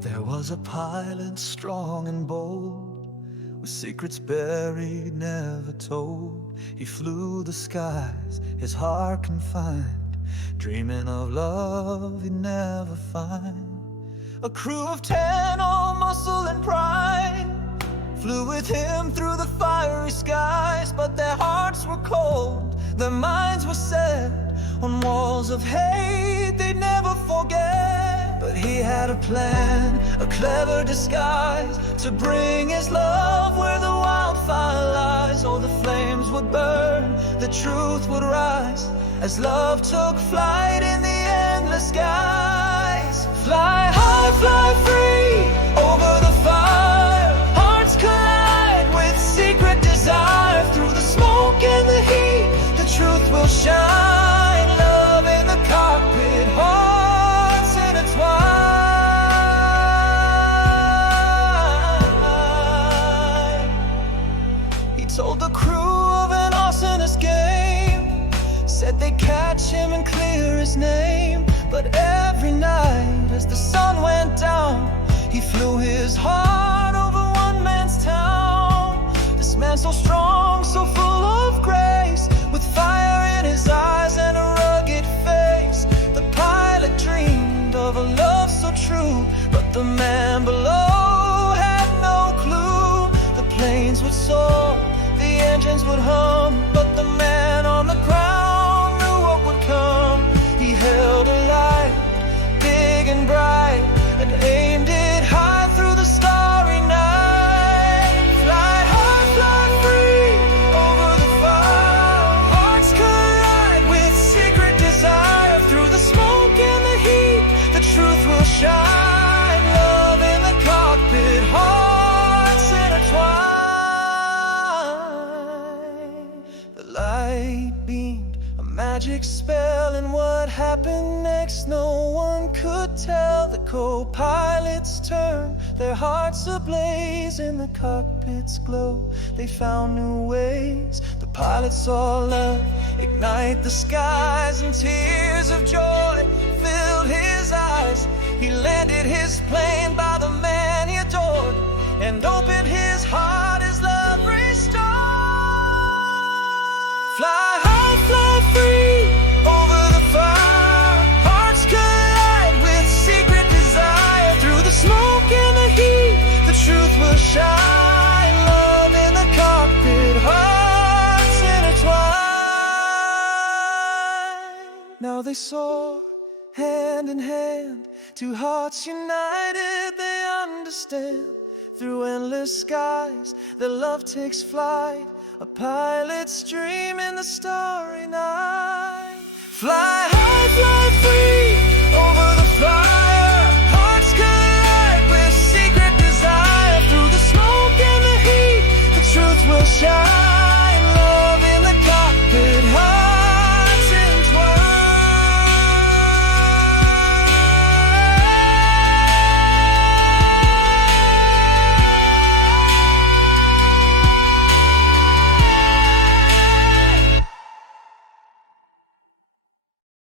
There was a pilot strong and bold, with secrets buried, never told. He flew the skies, his heart confined, dreaming of love he'd never find. A crew of 10, all muscle and pride, flew with him through the fiery skies. But their hearts were cold, their minds were set on walls of hate they'd never forget. But he had a plan, a clever disguise, to bring his love where the wildfire lies. Oh, the flames would burn, the truth would rise, as love took flight in the endless skies. Fly high, fly free, over the fire. Hearts collide with secret desire. Through the smoke and the heat, the truth will shine. Love in the cockpit, hearts intertwined. He told the crew of an arsonist game, said they'd catch him and clear his name. But every night as the sun went down, he flew his heart over one man's town. This man so strong, so full of grace, with fire in his eyes and a rugged face. The pilot dreamed of a love so true, but the man below had no clue. The planes would soar, the engines would hum, but the man on the ground knew what would come. He held a light, big and bright, and aimed it high through the starry night. Fly high, fly free, over the fire. Hearts collide with secret desire. Through the smoke and the heat, the truth will shine. Love in the cockpit, hearts intertwined. The light beamed, a magic spell, and what happened next no one could tell. The co-pilots turned, their hearts ablaze in the cockpit's glow. They found new ways. The pilot saw love ignite the skies, and tears of joy filled his eyes. He landed his plane by the man he adored, and opened his heart as love restored. Fly high, fly free, over the fire. Hearts collide with secret desire. Through the smoke and the heat, the truth will shine. Love in the cockpit, hearts intertwined. Now they soar hand in hand, two hearts united, they understand. Through endless skies, their love takes flight, a pilot's dream in the starry night. Fly high, fly free, over the fire.